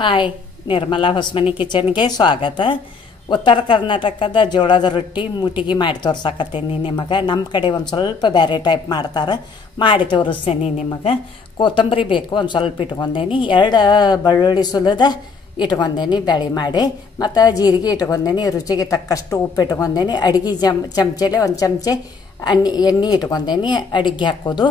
Hi, Nirmala Hosamani ಕಿಚನ್ಗೆ ಸ್ವಾಗತ. ಉತ್ತರ ಕರ್ನಾಟಕದ ಜೋಳದ ರೊಟ್ಟಿ ಮುಟಿಗೆ ಮಾಡಿ ತೋರ್ಸಾಕತ್ತೇನಿ ನಿಮಗೆ. ನಮ್ಮ ಕಡೆ ಒಂದು ಸ್ವಲ್ಪ ಬೇರೆ ಟೈಪ್ ಮಾಡ್ತಾರೆ, ಮಾಡಿ ತೋರಿಸ್ತೇನೆ ನಿಮಗೆ. ಕೊತ್ತಂಬರಿ ಬೇಕು, ಒಂದು ಸ್ವಲ್ಪ ಇಟ್ಕೊಂಡೇನಿ. 2 ಬೆಳ್ಳುಳ್ಳಿ ಸುಲಿದ ಇಟ್ಕೊಂಡೇನಿ ಬೇಳೆ ಮಾಡಿ. ಮತ್ತು ಜೀರಿಗೆ ಇಟ್ಕೊಂಡೇನಿ, ರುಚಿಗೆ ತಕ್ಕಷ್ಟು ಉಪ್ಪು ಇಟ್ಕೊಂಡೇನಿ. ಅಡುಗೆ ಚಮಚೆಲೆ ಒಂದು ಚಮಚೆ ಎಣ್ಣೆ ಇಟ್ಕೊಂಡೇನಿ ಅಡುಗೆ ಹಾಕೋದು.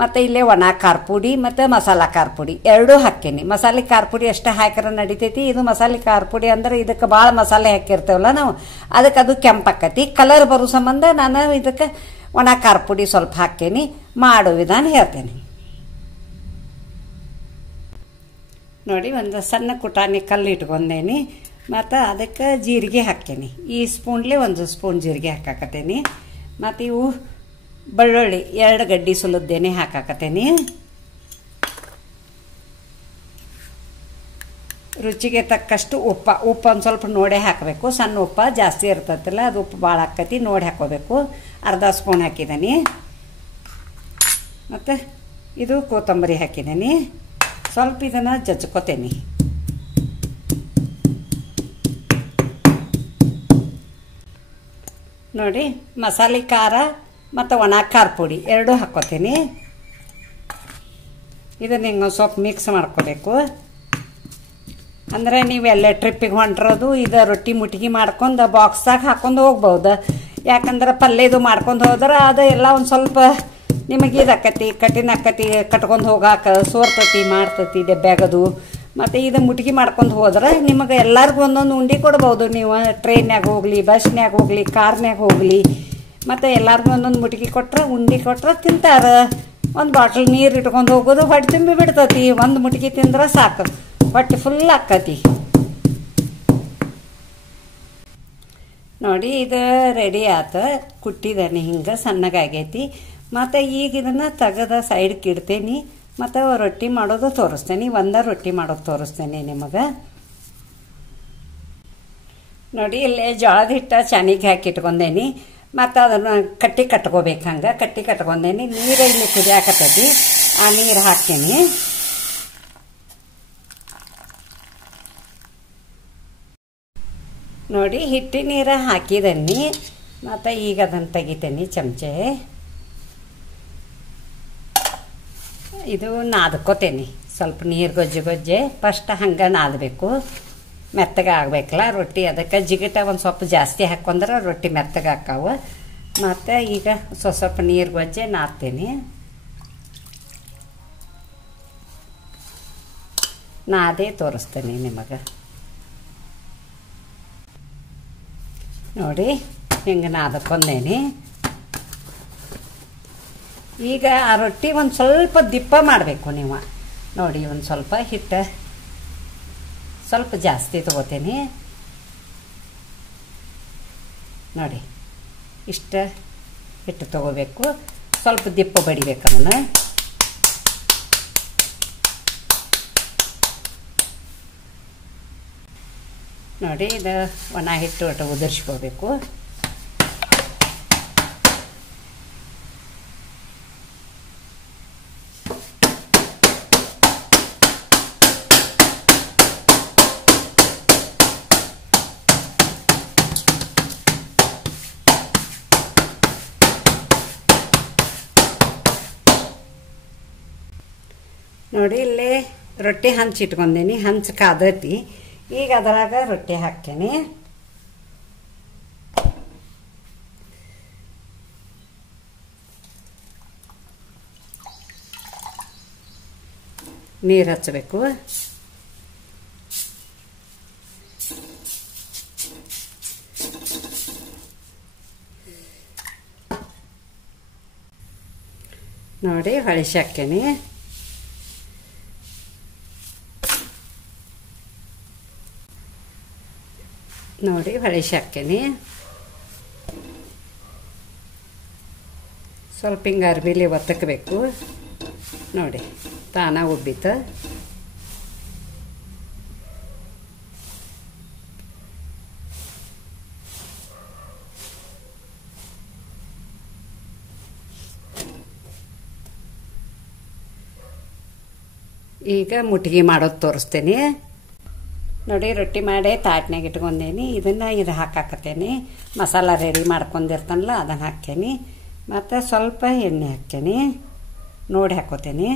ಮತ್ತು ಇಲ್ಲೇ ಒಣ ಖಾರ ಪುಡಿ ಮತ್ತು ಮಸಾಲ ಖಾರ ಪುಡಿ ಎರಡೂ ಹಾಕೇನಿ. ಮಸಾಲೆ ಖಾರ ಪುಡಿ ಅಷ್ಟೇ ಹಾಕಿದ್ರೆ ನಡಿತೈತಿ. ಇದು ಮಸಾಲೆ ಖಾರ ಪುಡಿ ಅಂದ್ರೆ ಇದಕ್ಕೆ ಭಾಳ ಮಸಾಲೆ ಹಾಕಿರ್ತೇವಲ್ಲ ನಾವು, ಅದಕ್ಕೆ ಅದು ಕೆಂಪಾಕತಿ. ಕಲರ್ ಬರೋ ಸಂಬಂಧ ನಾನು ಇದಕ್ಕೆ ಒಣ ಖಾರ ಪುಡಿ ಸ್ವಲ್ಪ ಹಾಕೇನಿ. ಮಾಡೋ ವಿಧಾನ ಹೇಳ್ತೇನೆ ನೋಡಿ. ಒಂದು ಸಣ್ಣ ಕುಟಾಣಿ ಕಲ್ಲು ಇಟ್ಕೊಂಡೇನಿ. ಮತ್ತು ಅದಕ್ಕೆ ಜೀರಿಗೆ ಹಾಕೇನಿ. ಈ ಸ್ಪೂನ್ಲೆ 1 ಸ್ಪೂನ್ ಜೀರಿಗೆ ಹಾಕಾಕತ್ತೇನಿ. ಮತ್ತು ಇವು ಬೆಳ್ಳುಳ್ಳಿ 2 ಗಡ್ಡಿ ಸುಲಿದ್ದೇನೆ ಹಾಕಾಕತ್ತೇನಿ. ರುಚಿಗೆ ತಕ್ಕಷ್ಟು ಉಪ್ಪು ಒಂದು ಸ್ವಲ್ಪ ನೋಡೇ ಹಾಕಬೇಕು. ಸಣ್ಣ ಉಪ್ಪು ಜಾಸ್ತಿ ಇರ್ತೈತಿಲ್ಲ, ಅದು ಉಪ್ಪು ಭಾಳ ಹಾಕತಿ, ನೋಡಿ ಹಾಕೋಬೇಕು. ಅರ್ಧ ಸ್ಪೂನ್ ಹಾಕಿದ್ದೀನಿ. ಮತ್ತು ಇದು ಕೊತ್ತಂಬರಿ ಹಾಕಿದ್ದೀನಿ. ಸ್ವಲ್ಪ ಇದನ್ನು ಜಜ್ಕೋತೇನೆ. ನೋಡಿ, ಮಸಾಲೆ ಖಾರ ಮತ್ತು ಒಣ ಖಾರ ಪುಡಿ ಎರಡೂ ಹಾಕ್ಕೋತೀನಿ. ಇದನ್ನು ಹಿಂಗೆ ಸ್ವಲ್ಪ ಮಿಕ್ಸ್ ಮಾಡ್ಕೋಬೇಕು. ಅಂದರೆ ನೀವೆಲ್ಲ ಟ್ರಿಪ್ಪಿಗೆ ಹೊಂಟಿರೋದು ಇದು ರೊಟ್ಟಿ ಮುಟ್ಟಿಗೆ ಮಾಡ್ಕೊಂಡು ಬಾಕ್ಸ್ದಾಗ ಹಾಕೊಂಡು ಹೋಗ್ಬೋದು. ಯಾಕಂದ್ರೆ ಪಲ್ಯದು ಮಾಡ್ಕೊಂಡು ಹೋದ್ರೆ ಅದು ಎಲ್ಲ ಒಂದು ಸ್ವಲ್ಪ ನಿಮಗೆ ಇದಾಕತಿ, ಕಠಿಣ ಆಕತಿ, ಕಟ್ಕೊಂಡು ಹೋಗಾಕ ಸೋರ್ತತಿ, ಮಾಡ್ತತಿ ದೆಬ್ಬ್ಯಾಗದು. ಮತ್ತು ಇದು ಮುಟ್ಟಿಗೆ ಮಾಡ್ಕೊಂಡು ಹೋದ್ರೆ ನಿಮಗೆ ಎಲ್ಲರಿಗೂ ಒಂದೊಂದು ಉಂಡೆ ಕೊಡ್ಬೋದು. ನೀವು ಟ್ರೈನ್ಯಾಗ ಹೋಗಲಿ, ಬಸ್ನ್ಯಾಗ ಹೋಗಲಿ, ಕಾರ್ನ್ಯಾಗ ಹೋಗಲಿ, ಮತ್ತು ಎಲ್ಲರಿಗೂ ಒಂದೊಂದು ಮುಟ್ಟಿಗೆ ಕೊಟ್ರೆ, ಉಂಡೆ ಕೊಟ್ರೆ ತಿಂತಾರೆ. ಒಂದು ಬಾಟ್ಲ್ ನೀರು ಇಟ್ಕೊಂಡು ಹೋಗೋದು, ಹೊಟ್ಟೆ ತುಂಬಿ ಬಿಡ್ತತಿ. ಒಂದು ಮುಟ್ಟಿಗೆ ತಿಂದ್ರೆ ಸಾಕು, ಹೊಟ್ಟೆ ಫುಲ್ ಆಕತಿ. ನೋಡಿ, ಇದು ರೆಡಿ ಆತ. ಕುಟ್ಟಿದ್ದಾನೆ, ಹಿಂಗೆ ಸಣ್ಣಗಾಗೈತಿ. ಮತ್ತು ಈಗ ಇದನ್ನು ತೆಗೆದ ಸೈಡ್ಗೆ ಇಡ್ತೇನೆ. ಮತ್ತು ರೊಟ್ಟಿ ಮಾಡೋದು ತೋರಿಸ್ತೇನೆ. ರೊಟ್ಟಿ ಮಾಡೋದು ತೋರಿಸ್ತೇನೆ ನಿಮಗೆ. ನೋಡಿ, ಇಲ್ಲೇ ಜೋಳದ ಹಿಟ್ಟು ಚಾನಿಗೆ ಹಾಕಿ ಇಟ್ಕೊಂಡೇನಿ. ಮತ್ತು ಅದನ್ನು ಕಟ್ಕೋಬೇಕು. ಹಂಗೆ ಕಟ್ಕೊಂಡೇನಿ. ನೀರು ಇಲ್ಲಿ ಕುದಿಯಾಕತ್ತೈತಿ, ಆ ನೀರು ಹಾಕ್ತೇನೆ. ನೋಡಿ, ಹಿಟ್ಟಿನ ನೀರು ಹಾಕಿದ್ದೀನಿ. ಮತ್ತು ಈಗ ಅದನ್ನು ತೆಗಿತೇನೆ ಚಮಚೆ. ಇದು ನಾದ್ಕೋತೇನೆ. ಸ್ವಲ್ಪ ನೀರು ಗೊಜ್ಜೆ ಫಸ್ಟ್ ಹಂಗೆ ನಾದಬೇಕು. ಮೆತ್ತಗೆ ಆಗ್ಬೇಕಲ್ಲ ರೊಟ್ಟಿ, ಅದಕ್ಕೆ ಜಿಗಿಟ ಒಂದು ಸ್ವಲ್ಪ ಜಾಸ್ತಿ ಹಾಕೊಂಡ್ರೆ ರೊಟ್ಟಿ ಮೆತ್ತಗೆ ಹಾಕಾವು. ಮತ್ತು ಈಗ ಸ್ವಲ್ಪ ನೀರು ಗೊಜ್ಜೆ ನಾದ್ತೇನೆ. ನಾದೇ ತೋರಿಸ್ತೇನೆ ನಿಮಗೆ. ನೋಡಿ, ಹಿಂಗೆ ನಾದಕೊಂಡೇನಿ. ಈಗ ಆ ರೊಟ್ಟಿ ಒಂದು ಸ್ವಲ್ಪ ದಿಪ್ಪ ಮಾಡಬೇಕು ನೀವು. ನೋಡಿ, ಒಂದು ಸ್ವಲ್ಪ ಹಿಟ್ಟು ಸ್ವಲ್ಪ ಜಾಸ್ತಿ ತೊಗೋತೀನಿ. ನೋಡಿ, ಇಷ್ಟ ಹಿಟ್ಟು ತೊಗೋಬೇಕು. ಸ್ವಲ್ಪ ದಿಪ್ಪ ಬಡಿಬೇಕು ಅದನ್ನು. ನೋಡಿ, ಇದು ಒಣ ಹಿಟ್ಟು ಒಟ್ಟು ಉದುರಿಸ್ಕೋಬೇಕು. ನೋಡಿ, ಇಲ್ಲೇ ರೊಟ್ಟಿ ಹಂಚಿಟ್ಕೊಂಡೇನಿ. ಹಂಚು ಕಾದೈತಿ. ಈಗ ಅದರಾಗ ರೊಟ್ಟಿ ಹಾಕ್ತೇನೆ. ನೀರು ಹಚ್ಚಬೇಕು. ನೋಡಿ, ಹೊಳಿಸಿ ಹಾಕ್ತೇನೆ. ನೋಡಿ, ಹೊಳಿಸಿ ಹಾಕ್ತೇನೆ. ಸ್ವಲ್ಪ ಹಿಂಗೆ ಅರ್ಬಿಲಿ ಒತ್ತಕಬೇಕು. ನೋಡಿ, ತಾನ ಉಬ್ಬಿತು. ಈಗ ಮುಟ್ಟಿಗೆ ಮಾಡೋದು ತೋರಿಸ್ತೇನೆ. ನೋಡಿ ರೊಟ್ಟಿ ಮಾಡಿ ತಾಟ್ನಾಗ ಇಟ್ಕೊಂಡೇನಿ. ಇದನ್ನು ಇದು ಹಾಕಾಕತ್ತೇನಿ. ಮಸಾಲ ರೆಡಿ ಮಾಡ್ಕೊಂಡಿರ್ತಾನಲ್ಲ ಅದನ್ನು ಹಾಕ್ತೇನೆ. ಮತ್ತು ಸ್ವಲ್ಪ ಎಣ್ಣೆ ಹಾಕ್ತೇನೆ, ನೋಡಿ ಹಾಕೋತೇನೆ.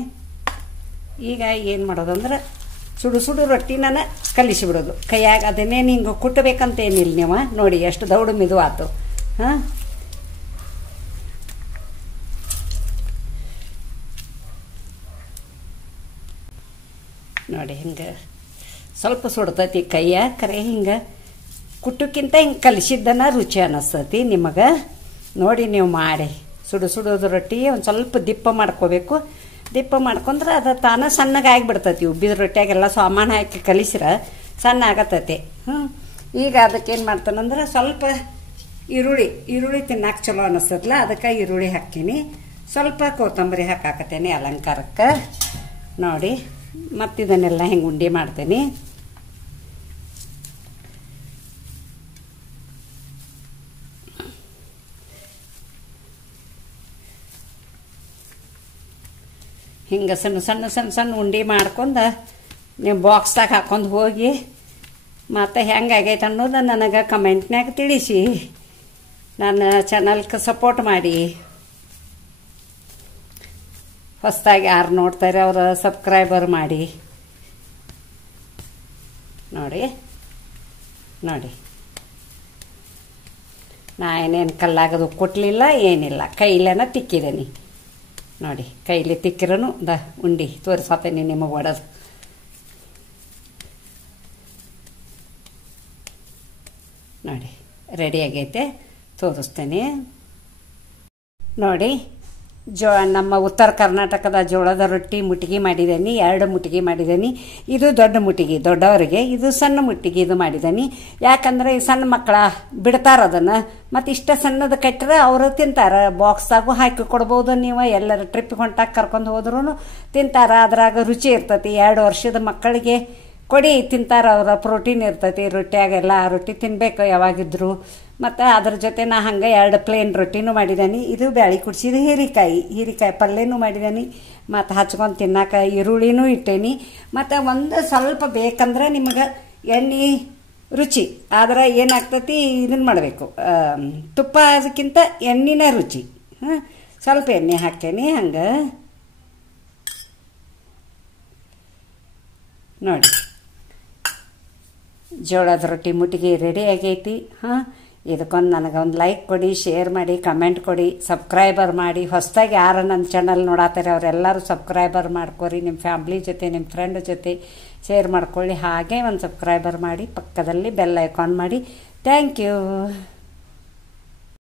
ಈಗ ಏನು ಮಾಡೋದಂದ್ರೆ ಸುಡು ಸುಡು ರೊಟ್ಟಿ ನಾನು ಕಲಿಸಿಬಿಡೋದು ಕೈಯಾಗ. ಅದನ್ನೇನು ಹಿಂಗೆ ಕುಟ್ಟಬೇಕಂತೇನಿಲ್ಲ ನೀವು. ನೋಡಿ ಎಷ್ಟು ದೌಡು ಮಿದು ಆಯ್ತು. ಹಾಂ, ನೋಡಿ ಹಿಂಗೆ ಸ್ವಲ್ಪ ಸುಡ್ತೈತಿ ಕೈಯ. ಕರೆ ಹಿಂಗೆ ಕುಟ್ಟಕ್ಕಿಂತ ಹಿಂಗೆ ಕಲಿಸಿದ್ದನ ರುಚಿ ಅನ್ನಿಸ್ತೈತಿ ನಿಮಗೆ. ನೋಡಿ ನೀವು ಮಾಡಿ ಸುಡು ಸುಡೋದು ರೊಟ್ಟಿ ಒಂದು ಸ್ವಲ್ಪ ದಿಪ್ಪ ಮಾಡ್ಕೋಬೇಕು. ದಿಪ್ಪ ಮಾಡ್ಕೊಂಡ್ರೆ ಅದು ತಾನೇ ಸಣ್ಣಗೆ ಆಗಿಬಿಡ್ತೈತಿ. ಉಬ್ಬಿದ ರೊಟ್ಟಿಯಾಗೆಲ್ಲ ಸಾಮಾನು ಹಾಕಿ ಕಲಿಸ್ರೆ ಸಣ್ಣ ಆಗತ್ತೈತಿ. ಈಗ ಅದಕ್ಕೇನು ಮಾಡ್ತಾನಂದ್ರೆ ಸ್ವಲ್ಪ ಈರುಳ್ಳಿ ತಿನ್ನಕ್ಕೆ ಚಲೋ ಅನ್ನಿಸ್ತದಲ್ಲ, ಅದಕ್ಕೆ ಈರುಳ್ಳಿ ಹಾಕ್ತೀನಿ. ಸ್ವಲ್ಪ ಕೊತ್ತಂಬರಿ ಹಾಕಾಕತ್ತೇನೆ ಅಲಂಕಾರಕ್ಕೆ. ನೋಡಿ ಮತ್ತು ಇದನ್ನೆಲ್ಲ ಹಿಂಗೆ ಉಂಡೆ ಮಾಡ್ತೇನೆ. ಹಿಂಗೆ ಸಣ್ಣ ಸಣ್ಣ ಸಣ್ಣ ಸಣ್ಣ ಉಂಡೆ ಮಾಡ್ಕೊಂಡು ನೀವು ಬಾಕ್ಸ್ದಾಗ ಹಾಕೊಂಡು ಹೋಗಿ ಮತ್ತು ಹೆಂಗಾಗೈತೆ ಅನ್ನೋದು ನನಗೆ ಕಮೆಂಟ್ನಾಗ ತಿಳಿಸಿ. ನನ್ನ ಚಾನಲ್ಗೆ ಸಪೋರ್ಟ್ ಮಾಡಿ. ಹೊಸದಾಗಿ ಯಾರು ನೋಡ್ತಾರೆ ಅವರು ಸಬ್ಸ್ಕ್ರೈಬರ್ ಮಾಡಿ. ನೋಡಿ ನೋಡಿ ನಾ ಏನೇನು ಕಲ್ಲಾಗದು ಕೊಟ್ಟಲಿಲ್ಲ, ಏನಿಲ್ಲ, ಕೈಲೇನ ತಿಕ್ಕಿದ್ದೀನಿ. ನೋಡಿ ಕೈಲಿ ತಿಕ್ಕಿರೋನು ಉಂಡಿ ತೋರಿಸತ್ತೇನೆ ನಿಮಗೆ ಒಡೆದು. ನೋಡಿ ರೆಡಿ ಆಗೈತೆ, ತೋರಿಸ್ತೇನೆ. ನೋಡಿ ನಮ್ಮ ಉತ್ತರ ಕರ್ನಾಟಕದ ಜೋಳದ ರೊಟ್ಟಿ ಮುಟ್ಟಿಗೆ ಮಾಡಿದ್ದೀನಿ. 2 ಮುಟ್ಟಿಗೆ ಮಾಡಿದ್ದೀನಿ. ಇದು ದೊಡ್ಡ ಮುಟ್ಟಿಗೆ ದೊಡ್ಡವರಿಗೆ, ಇದು ಸಣ್ಣ ಮುಟ್ಟಿಗೆ ಇದು ಮಾಡಿದ್ದೀನಿ. ಯಾಕಂದ್ರೆ ಈ ಸಣ್ಣ ಮಕ್ಕಳ ಬಿಡ್ತಾರ ಅದನ್ನು. ಮತ್ತು ಇಷ್ಟ ಸಣ್ಣದು ಕಟ್ಟರೆ ಅವರು ತಿಂತಾರೆ. ಬಾಕ್ಸ್ದಾಗೂ ಹಾಕಿ ಕೊಡ್ಬೋದು. ನೀವು ಎಲ್ಲರ ಟ್ರಿಪ್ಪಿಗೆ ಹೊಂಟಾಗ ಕರ್ಕೊಂಡು ಹೋದ್ರೂ ತಿಂತಾರ. ಅದ್ರಾಗ ರುಚಿ ಇರ್ತೈತಿ. 2 ವರ್ಷದ ಮಕ್ಕಳಿಗೆ ಕೊಡಿ, ತಿಂತಾರೆ. ಅವರ ಪ್ರೋಟೀನ್ ಇರ್ತೈತಿ ರೊಟ್ಟಿಯಾಗೆಲ್ಲ. ರೊಟ್ಟಿ ತಿನ್ಬೇಕು ಯಾವಾಗಿದ್ರು. ಮತ್ತು ಅದ್ರ ಜೊತೆ ನಾ ಹಂಗೆ 2 ಪ್ಲೇನ್ ರೊಟ್ಟಿನೂ ಮಾಡಿದ್ದೀನಿ. ಇದು ಬ್ಯಾಳಿ ಕುಡಿಸಿದ ಹೀರಿಕಾಯಿ ಪಲ್ಯನೂ ಮಾಡಿದ್ದೀನಿ. ಮತ್ತು ಹಚ್ಕೊಂಡು ತಿನ್ನಕ್ಕೆ ಈರುಳ್ಳಿನೂ ಇಟ್ಟೇನಿ. ಮತ್ತು ಒಂದು ಸ್ವಲ್ಪ ಬೇಕಂದ್ರೆ ನಿಮಗೆ ಎಣ್ಣೆ ರುಚಿ ಆದ್ರೆ ಏನಾಗ್ತೈತಿ, ಇದನ್ನು ಮಾಡಬೇಕು, ತುಪ್ಪ ಅದಕ್ಕಿಂತ ಎಣ್ಣೆನೇ ರುಚಿ. ಸ್ವಲ್ಪ ಎಣ್ಣೆ ಹಾಕೇನಿ ಹಂಗೆ. ನೋಡಿ ಜೋಳದ ರೊಟ್ಟಿ ಮುಟ್ಟಿಗೆ ರೆಡಿ ಆಗೈತಿ. ಇದಕ್ಕೊಂದು ನನಗೊಂದು ಲೈಕ್ ಕೊಡಿ, ಶೇರ್ ಮಾಡಿ, ಕಮೆಂಟ್ ಕೊಡಿ, ಸಬ್ಸ್ಕ್ರೈಬರ್ ಮಾಡಿ. ಹೊಸದಾಗಿ ಯಾರು ನನ್ನ ಚಾನಲ್ ನೋಡತ್ತಾರೆ ಅವರೆಲ್ಲರೂ ಸಬ್ಸ್ಕ್ರೈಬರ್ ಮಾಡ್ಕೊರಿ. ನಿಮ್ಮ ಫ್ಯಾಮ್ಲಿ ಜೊತೆ ನಿಮ್ಮ ಫ್ರೆಂಡ್ ಜೊತೆ ಶೇರ್ ಮಾಡ್ಕೊಳ್ಳಿ. ಹಾಗೆ ಒಂದು ಸಬ್ಸ್ಕ್ರೈಬರ್ ಮಾಡಿ, ಪಕ್ಕದಲ್ಲಿ ಬೆಲ್ ಐಕಾನ್ ಮಾಡಿ. Thank you.